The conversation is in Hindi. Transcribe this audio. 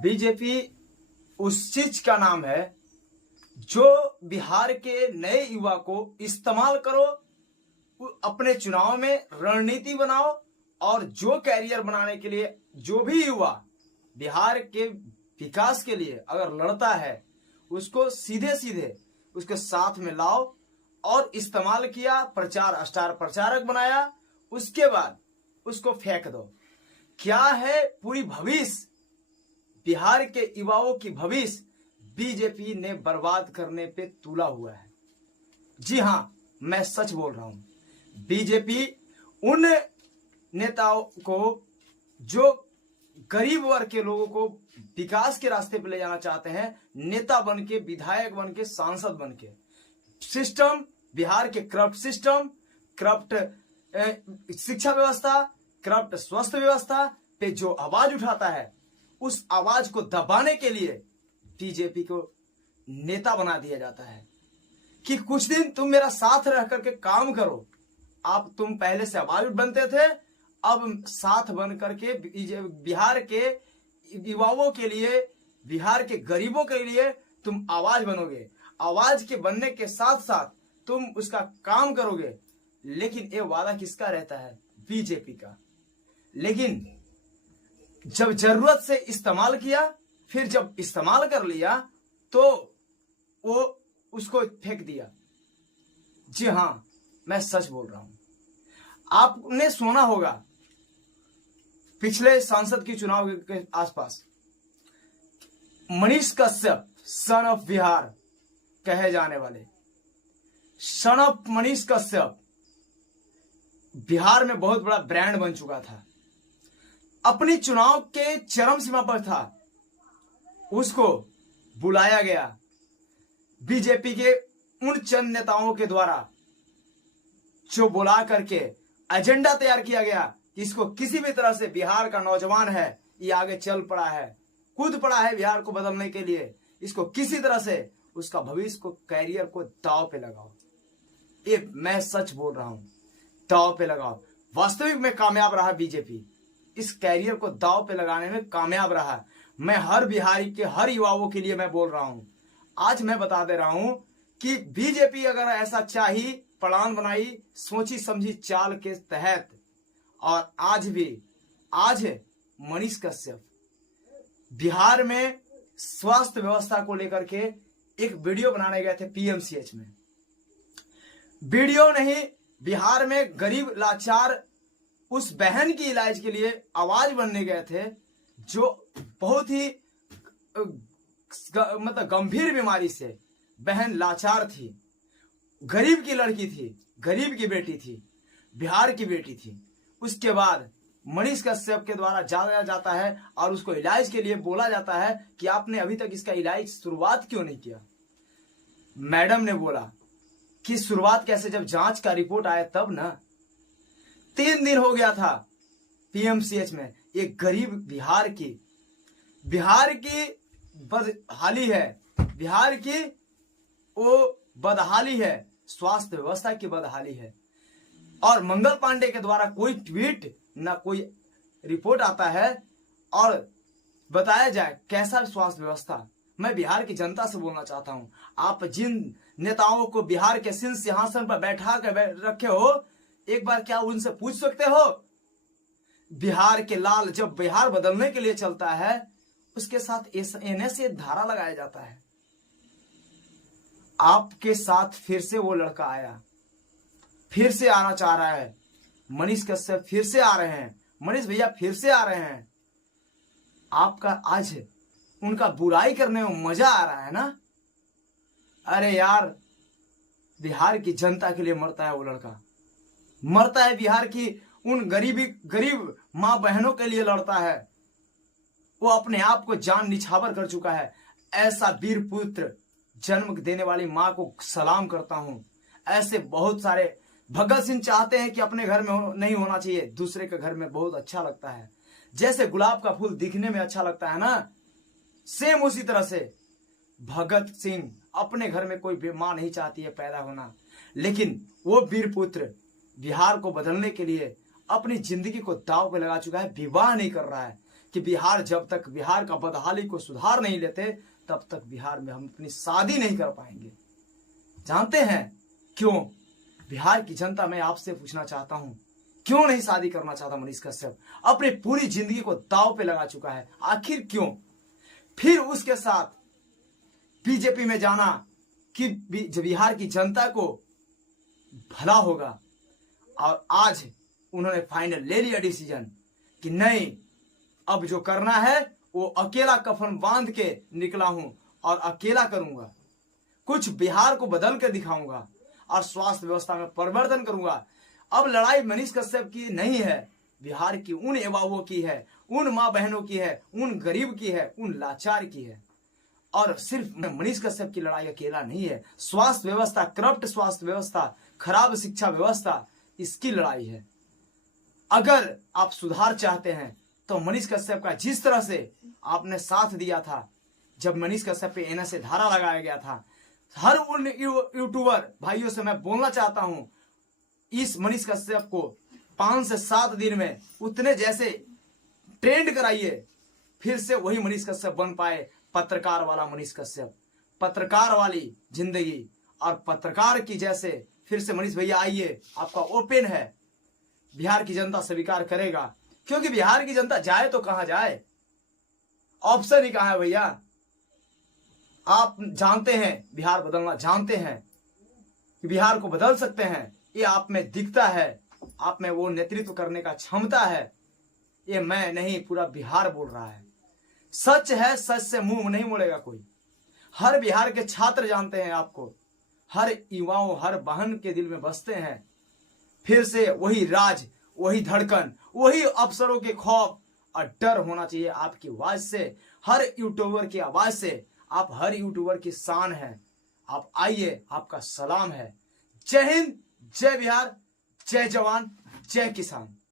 बीजेपी उस चीज का नाम है जो बिहार के नए युवा को इस्तेमाल करो, अपने चुनाव में रणनीति बनाओ और जो कैरियर बनाने के लिए जो भी युवा बिहार के विकास के लिए अगर लड़ता है उसको सीधे सीधे उसके साथ में लाओ और इस्तेमाल किया, प्रचार स्टार प्रचारक बनाया, उसके बाद उसको फेंक दो। क्या है पूरी भविष्य, बिहार के युवाओं की भविष्य बीजेपी ने बर्बाद करने पे तुला हुआ है। जी हां, मैं सच बोल रहा हूं। बीजेपी उन नेताओं को जो गरीब वर्ग के लोगों को विकास के रास्ते पे ले जाना चाहते हैं, नेता बन के, विधायक बन के, सांसद बन के, सिस्टम बिहार के करप्ट सिस्टम, करप्ट शिक्षा व्यवस्था, करप्ट स्वास्थ्य व्यवस्था पे जो आवाज उठाता है, उस आवाज को दबाने के लिए बीजेपी को नेता बना दिया जाता है कि कुछ दिन तुम मेरा साथ रह करके काम करो। आप तुम पहले से आवाज बनते थे, अब साथ बन करके बिहार के युवाओं के लिए, बिहार के गरीबों के लिए तुम आवाज बनोगे। आवाज के बनने के साथ साथ तुम उसका काम करोगे। लेकिन ये वादा किसका रहता है? बीजेपी का। लेकिन जब जरूरत से इस्तेमाल किया, फिर जब इस्तेमाल कर लिया तो वो उसको फेंक दिया। जी हां, मैं सच बोल रहा हूं। आपने सुना होगा पिछले सांसद की चुनाव के आसपास मनीष कश्यप सन ऑफ बिहार कहे जाने वाले सन ऑफ मनीष कश्यप बिहार में बहुत बड़ा ब्रांड बन चुका था, अपनी चुनाव के चरम सीमा पर था। उसको बुलाया गया बीजेपी के उन चंद नेताओं के द्वारा, जो बुला करके एजेंडा तैयार किया गया कि इसको किसी भी तरह से, बिहार का नौजवान है, ये आगे चल पड़ा है, कूद पड़ा है बिहार को बदलने के लिए, इसको किसी तरह से उसका भविष्य को, कैरियर को दांव पे लगाओ। ये मैं सच बोल रहा हूं, दांव पे लगाओ। वास्तविक में कामयाब रहा बीजेपी, इस कैरियर को दांव पे लगाने में कामयाब रहा। मैं हर बिहारी के, हर युवाओं के लिए मैं बोल रहा हूं। आज मैं बता दे रहा हूं कि बीजेपी अगर ऐसा चाही, प्लान बनाई, सोची समझी चाल के तहत, और आज मनीष कश्यप बिहार में स्वास्थ्य व्यवस्था को लेकर के एक वीडियो बनाने गए थे पीएमसीएच में। वीडियो नहीं, बिहार में गरीब लाचार उस बहन की इलाज के लिए आवाज बनने गए थे, जो बहुत ही मतलब गंभीर बीमारी से बहन लाचार थी, गरीब की लड़की थी, गरीब की बेटी थी, बिहार की बेटी थी। उसके बाद मनीष कश्यप के द्वारा जाया जाता है और उसको इलाज के लिए बोला जाता है कि आपने अभी तक इसका इलाज शुरुआत क्यों नहीं किया? मैडम ने बोला कि शुरुआत कैसे, जब जांच का रिपोर्ट आया तब ना। 3 दिन हो गया था पीएमसीएच में। एक गरीब बिहार की बदहाली है, बिहार की वो बदहाली है, स्वास्थ्य व्यवस्था की बदहाली है। और मंगल पांडे के द्वारा कोई ट्वीट ना कोई रिपोर्ट आता है और बताया जाए कैसा स्वास्थ्य व्यवस्था। मैं बिहार की जनता से बोलना चाहता हूं, आप जिन नेताओं को बिहार के सिंहासन पर बैठा कर रखे हो, एक बार क्या उनसे पूछ सकते हो? बिहार के लाल जब बिहार बदलने के लिए चलता है, उसके साथ एनएसए धारा लगाया जाता है। आपके साथ फिर से वो लड़का आया, फिर से आना चाह रहा है। मनीष कश्यप फिर से आ रहे हैं, मनीष भैया फिर से आ रहे हैं। आपका आज उनका बुराई करने में मजा आ रहा है ना? अरे यार, बिहार की जनता के लिए मरता है वो लड़का, मरता है बिहार की उन गरीब मां बहनों के लिए लड़ता है। वो अपने आप को जान निछावर कर चुका है। ऐसा वीर पुत्र जन्म देने वाली मां को सलाम करता हूं। ऐसे बहुत सारे, भगत सिंह चाहते हैं कि अपने घर में नहीं होना चाहिए, दूसरे के घर में बहुत अच्छा लगता है। जैसे गुलाब का फूल दिखने में अच्छा लगता है ना, सेम उसी तरह से भगत सिंह अपने घर में कोई मां नहीं चाहती है पैदा होना, लेकिन वो वीर पुत्र बिहार को बदलने के लिए अपनी जिंदगी को दांव पे लगा चुका है। विवाह नहीं कर रहा है कि कि बिहार जब तक बिहार का बदहाली को सुधार नहीं लेते तब तक बिहार में हम अपनी शादी नहीं कर पाएंगे। जानते हैं क्यों? बिहार की जनता, मैं आपसे पूछना चाहता हूं, क्यों नहीं शादी करना चाहता मनीष कश्यप? अपनी पूरी जिंदगी को दांव पे लगा चुका है, आखिर क्यों? फिर उसके साथ बीजेपी में जाना कि बिहार की जनता को भला होगा। और आज उन्होंने फाइनल ले लिया डिसीजन कि नहीं, अब जो करना है वो अकेला कफन बांध के निकला हूं और अकेला करूंगा, कुछ बिहार को बदल कर दिखाऊंगा और स्वास्थ्य व्यवस्था में परिवर्तन करूंगा। अब लड़ाई मनीष कश्यप की नहीं है, बिहार की उन युवाओं की है, उन माँ बहनों की है, उन गरीब की है, उन लाचार की है। और सिर्फ मनीष कश्यप की लड़ाई अकेला नहीं है, स्वास्थ्य व्यवस्था, करप्ट स्वास्थ्य व्यवस्था, खराब शिक्षा व्यवस्था, इसकी लड़ाई है। अगर आप सुधार चाहते हैं तो मनीष कश्यप का जिस तरह से आपने साथ दिया था जब मनीष कश्यप पे एनएसए धारा लगाया गया था, हर उन यूट्यूबर भाइयों से मैं बोलना चाहता हूं, इस मनीष कश्यप को 5 से 7 दिन में उतने जैसे ट्रेंड कराइए, फिर से वही मनीष कश्यप बन पाए, पत्रकार वाला मनीष कश्यप, पत्रकार वाली जिंदगी और पत्रकार की जैसे फिर से मनीष भैया आइए, आपका ओपन है, बिहार की जनता स्वीकार करेगा। क्योंकि बिहार की जनता जाए तो कहां जाए, ऑप्शन ही कहां है भैया। आप जानते हैं बिहार बदलना, जानते हैं कि बिहार को बदल सकते हैं, ये आप में दिखता है, आप में वो नेतृत्व करने का क्षमता है। ये मैं नहीं, पूरा बिहार बोल रहा है, सच है, सच से मुंह नहीं मोड़ेगा कोई। हर बिहार के छात्र जानते हैं आपको, हर युवाओं, हर बहन के दिल में बसते हैं। फिर से वही राज, वही धड़कन, वही अफसरों के खौफ और डर होना चाहिए आपकी आवाज से, हर यूट्यूबर की आवाज से। आप हर यूट्यूबर की शान है, आप आइए, आपका सलाम है। जय हिंद, जय बिहार, जय जवान, जय किसान।